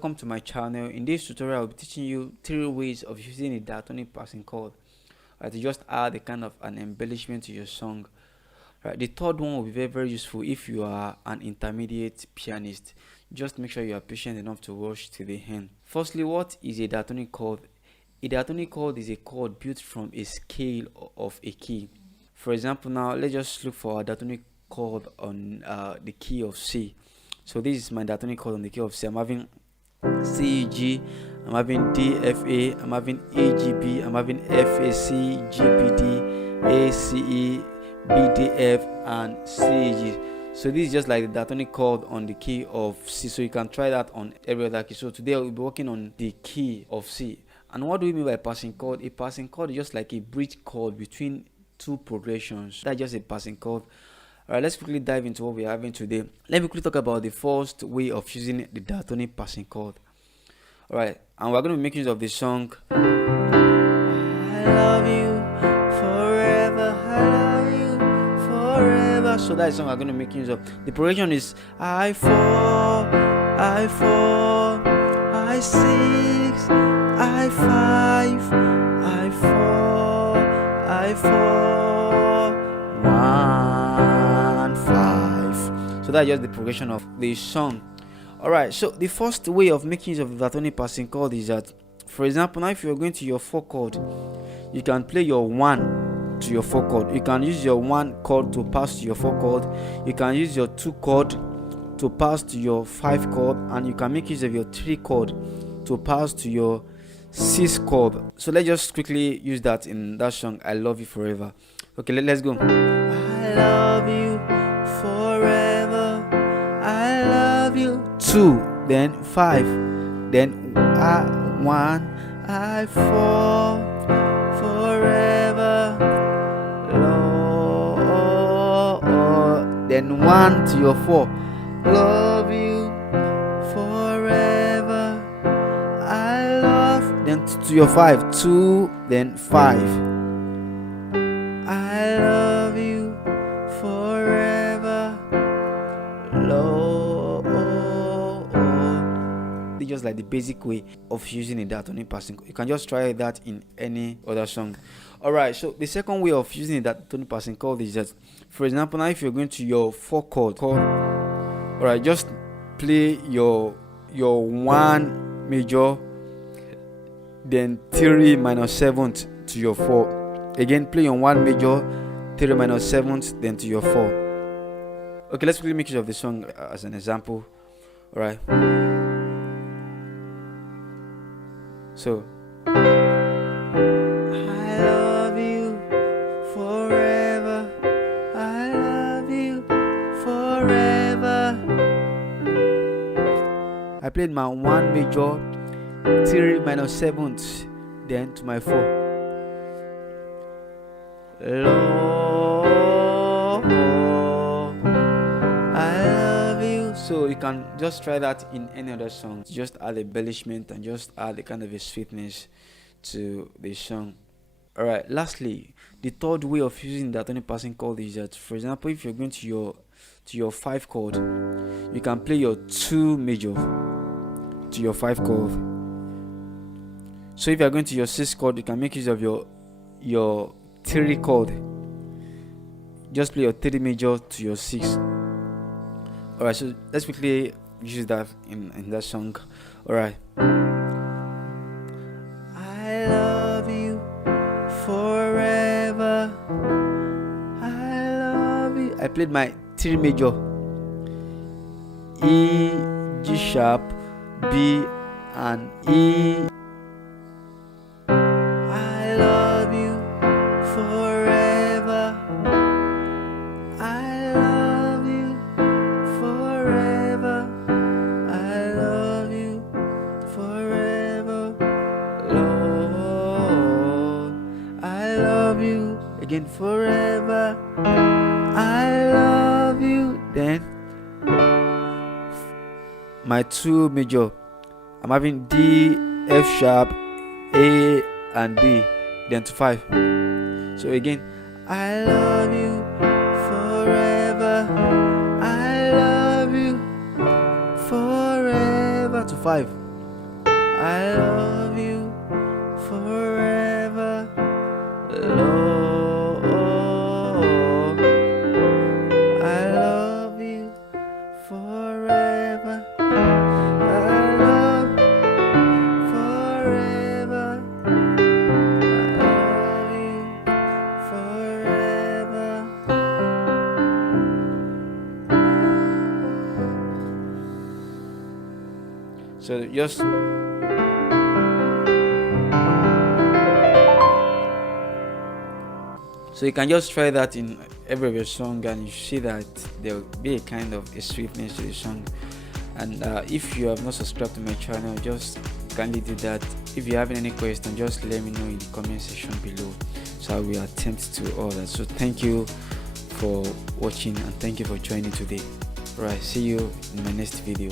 welcome to my channel. In this tutorial I'll be teaching you 3 ways of using a diatonic passing chord to just add a kind of an embellishment to your song. The third one will be very useful if you are an intermediate pianist. Just make sure you are patient enough to watch to the end. Firstly, what is a diatonic chord? A diatonic chord is a chord built from a scale of a key. For example, now let's just look for a diatonic chord on the key of C. So this is my diatonic chord on the key of C. I'm having C, G, I'm having D, F, A, I'm having E, G, B, I'm having F, A, C, G, B, D, A, C, E, B, D, F, and C, G. So this is just like the diatonic chord on the key of C. So you can try that on every other key. So today we'll be working on the key of C. And what do we mean by passing chord? A passing chord is just like a bridge chord between two progressions. That's just a passing chord. Alright, let's quickly dive into what we're having today. Let me quickly talk about the first way of using the diatonic passing chord. Alright, and we're going to be making use of the song I love you forever, I love you forever. So that's the song we're going to make use of. The progression is I4, I4, I6, I5, I4, I4, 1, 5. So that's just the progression of the song. Alright, so the first way of making use of the diatonic passing chord is that, for example, now if you're going to your 4 chord, you can play your 1 to your 4 chord. You can use your 1 chord to pass to your 4 chord. You can use your 2 chord to pass to your 5 chord, and you can make use of your 3 chord to pass to your 6 chord. So let's just quickly use that in that song, I Love You Forever. Okay, let's go. I love you forever, I love you. 2, then 5, then 1, I 4, forever, Lord. Then 1 to your 4, love you forever, I love. Then to your 5, 2, then 5, I love you forever, Lord. Just like the basic way of using a diatonic passing chord. You can just try that in any other song. Alright, so the second way of using a diatonic passing chord is that, for example, now if you're going to your 4 chord, alright, just play your 1 major, then 3 minor 7th to your 4. Again, play your 1 major, 3 minor 7th, then to your 4. Okay, let's quickly make use of the song as an example. Alright. So I love you forever, I love you forever. I played my 1 major, 3 minor 7th, then to my 4. Lord, I love you. So you can just try that in any other song. Just add embellishment and just add a kind of a sweetness to the song. Alright, lastly, the third way of using the diatonic passing chord is that, for example, if you're going to your 5 chord, you can play your 2 major to your 5 chord. So if you're going to your 6 chord, you can make use of your 3 chord. Just play your 3 major to your 6. Alright, so let's quickly use that in that song. Alright. I love you forever, I love you. I played my 3 major, E, G sharp, B, and E. I love you forever, I love you forever, I love you forever, Lord. I love you again forever, I love you. Then my 2 major, I'm having D, F sharp, A, and D, then to 5. So again, I love you forever, I love you forever, to 5. I love you forever, Lord. I love you forever. I love forever. I love you forever. So just so you can just try that in every of your song, and you see that there will be a kind of a sweetness to the song. And if you have not subscribed to my channel, just kindly do that. If you have any question, just let me know in the comment section below, so I will attempt to all that. So thank you for watching, and thank you for joining today. Alright, see you in my next video.